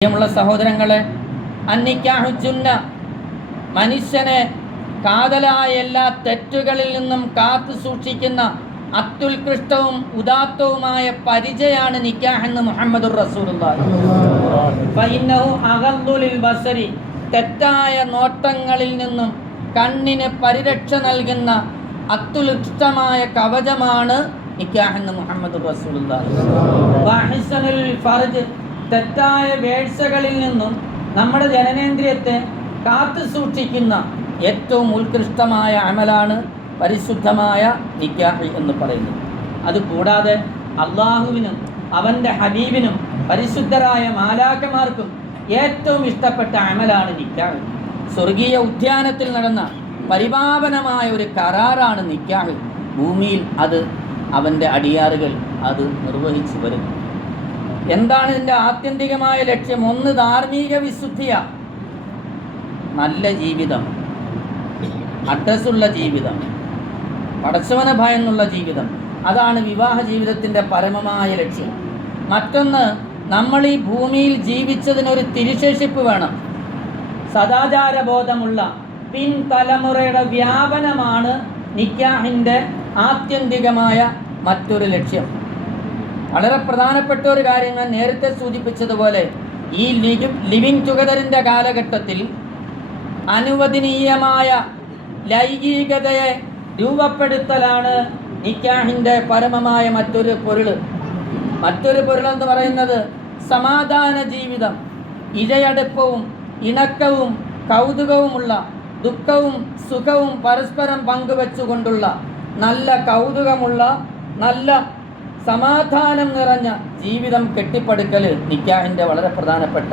പ്രിയമുള്ള സഹോദരങ്ങളെ, അന്നിക്കാഹു ജുന്ന, മനുഷ്യനെ കാതലായ എല്ലാ തെറ്റുകളിൽ നിന്നും കാത്തു സൂക്ഷിക്കുന്ന അത്യുത്കൃഷ്ടവും ഉദാത്തവുമായ പരിചയമാണ് നിക്കാഹ് എന്ന് മുഹമ്മദുർ റസൂലുള്ളാഹി. ഫഇന്നഹു അഗദ്ദു ലിൽ ബസരി, തെറ്റായ നോട്ടങ്ങളിൽ നിന്നും കണ്ണിന് പരിരക്ഷ നൽകുന്ന അത്യുത്കൃഷ്ടമായ കവചമാണ് നിക്കാഹ് എന്ന് മുഹമ്മദുർ റസൂലുള്ളാഹി. വഹിസനുൽ ഫർജ്, തെറ്റായ വേഴ്ചകളിൽ നിന്നും നമ്മുടെ ജനനേന്ദ്രിയത്തെ കാത്തു സൂക്ഷിക്കുന്ന ഏറ്റവും ഉത്കൃഷ്ടമായ അമലാണ് പരിശുദ്ധമായ നിക്കാഹ് എന്ന് പറയുന്നത്. അതുകൂടാതെ അള്ളാഹുവിനും അവൻ്റെ ഹബീബിനും പരിശുദ്ധരായ മാലാക്കമാർക്കും ഏറ്റവും ഇഷ്ടപ്പെട്ട അമലാണ് നിക്കാഹ്. സ്വർഗീയ ഉദ്യാനത്തിൽ നടന്ന പരിപാവനമായ ഒരു കരാറാണ് നിക്കാഹ്. ഭൂമിയിൽ അത് അവൻ്റെ അടിയാറുകൾ അത് നിർവഹിച്ചു വരുന്നു. എന്താണ് ഇതിൻ്റെ ആത്യന്തികമായ ലക്ഷ്യം? ഒന്ന്, ധാർമ്മിക വിശുദ്ധിയാണ്, നല്ല ജീവിതം, അഡ്രസ്സുള്ള ജീവിതം, പടച്ചവനെ ഭയന്നുള്ള ജീവിതം. അതാണ് വിവാഹ ജീവിതത്തിൻ്റെ പരമമായ ലക്ഷ്യം. മറ്റൊന്ന്, നമ്മൾ ഈ ഭൂമിയിൽ ജീവിച്ചതിനൊരു തിരിശേഷിപ്പ് വേണം. സദാചാരബോധമുള്ള പിൻതലമുറയുടെ വ്യാപനമാണ് നിക്കാഹിൻ്റെ ആത്യന്തികമായ മറ്റൊരു ലക്ഷ്യം. വളരെ പ്രധാനപ്പെട്ട ഒരു കാര്യം ഞാൻ നേരത്തെ സൂചിപ്പിച്ചതുപോലെ, ഈ ലിവിങ് ടുഗദറിൻ്റെ കാലഘട്ടത്തിൽ അനുവദനീയമായ ലൈംഗികതയെ രൂപപ്പെടുത്തലാണ് നിക്കാഹിൻ്റെ പരമമായ മറ്റൊരു പൊരുളെന്ന് പറയുന്നത് സമാധാന ജീവിതം, ഇഴയടുപ്പവും ഇണക്കവും കൗതുകവുമുള്ള, ദുഃഖവും സുഖവും പരസ്പരം പങ്കുവെച്ചുകൊണ്ടുള്ള നല്ല കൗതുകമുള്ള, നല്ല സമാധാനം നിറഞ്ഞ ജീവിതം കെട്ടിപ്പടുക്കൽ നിക്കാഹിൻ്റെ വളരെ പ്രധാനപ്പെട്ട